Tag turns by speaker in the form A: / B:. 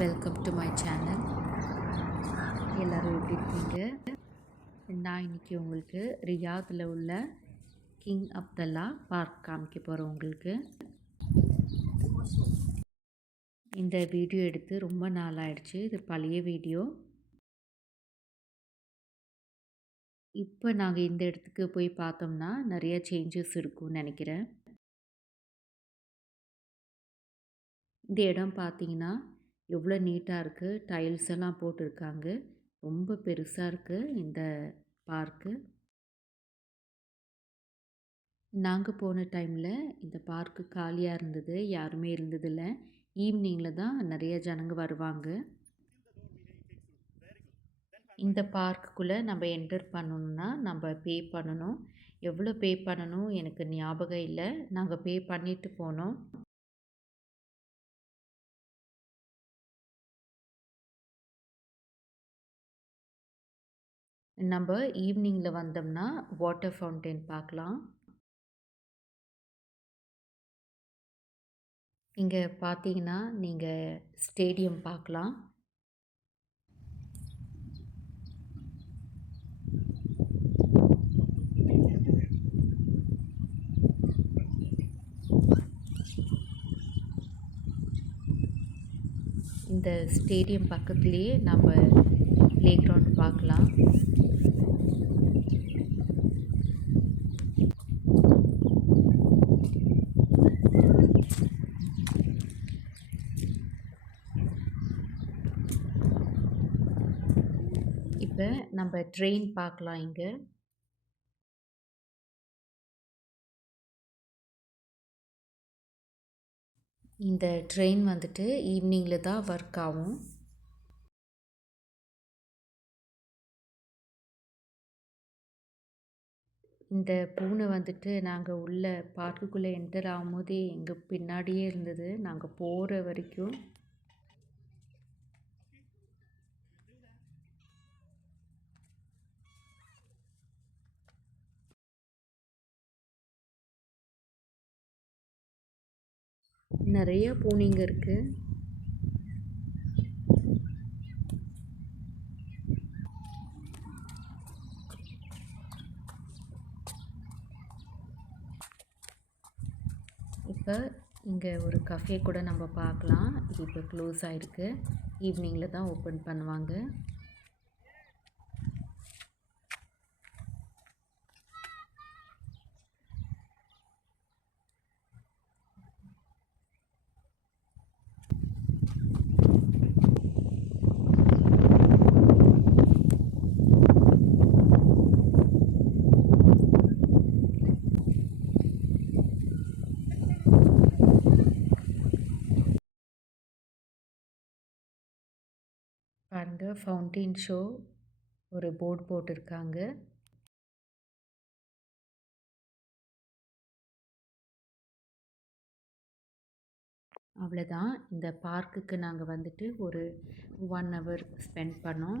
A: Welcome to my channel எல்லோரும் எப்படி இருக்கீங்க? நான் இன்றைக்கி உங்களுக்கு ரியாத்தில் உள்ள கிங் அப்தல்லா பார்க் காமிக்க போகிறேன் உங்களுக்கு. இந்த வீடியோ எடுத்து ரொம்ப நாள் ஆயிடுச்சு. இது பழைய வீடியோ இப்போ நாங்கள் இந்த இடத்துக்கு போய் பார்த்தோம்னா நிறைய சேஞ்சஸ் இருக்கும்னு நினைக்கிறேன். இந்த இடம் பார்த்தீங்கன்னா எவ்வளோ நீட்டாக இருக்குது டைல்ஸ் எல்லாம் போட்டிருக்காங்க. ரொம்ப பெருசாக இருக்குது இந்த பார்க்கு. நாங்கள் போன டைமில் இந்த பார்க்கு காலியாக இருந்தது. யாருமே இருந்ததில்ல. ஈவினிங்கில் தான் நிறைய ஜனங்க வருவாங்க. இந்த பார்க்குக்குள்ளே நம்ம என்டர் பண்ணணுன்னா நம்ம பே பண்ணணும். எவ்வளோ பே பண்ணணும் எனக்கு ஞாபகம் இல்லை. நாங்கள் பே பண்ணிவிட்டு போனோம். நம்ம ஈவினிங்கில் வந்தோம்னா வாட்டர் ஃபவுண்டைன் பார்க்கலாம். இங்கே பார்த்தீங்கன்னா நீங்கள் ஸ்டேடியம் பார்க்கலாம். இந்த ஸ்டேடியம் பக்கத்துலேயே நம்ம ப்ளே கிரவுண்ட் பார்க்கலாம். இப்போ நம்ம ட்ரெயின் பார்க்கலாம் இங்கே. இந்த ட்ரெயின் வந்துட்டு ஈவினிங்கில் தான் ஒர்க் ஆகும். இந்த பூனை வந்துட்டு நாங்கள் உள்ள பார்க்குக்குள்ளே என்டர் ஆகும்போதே எங்கள் பின்னாடியே இருந்தது. நாங்கள் போகிற வரைக்கும் நிறைய பூனைங்க இருக்குது இப்போ இங்கே ஒரு கஃபே கூட நம்ம பார்க்கலாம். இப்போ க்ளோஸ் ஆகிருக்கு ஈவினிங்கில் தான் ஓப்பன் பண்ணுவாங்க. பாருங்க. ஃபவுண்டெயின் ஷோ ஒரு போர்டு போட்டிருக்காங்க. அவ்வளோதான் இந்த பார்க்குக்கு நாங்கள் வந்துட்டு ஒரு ஒன் ஹவர் ஸ்பெண்ட் பண்ணோம்.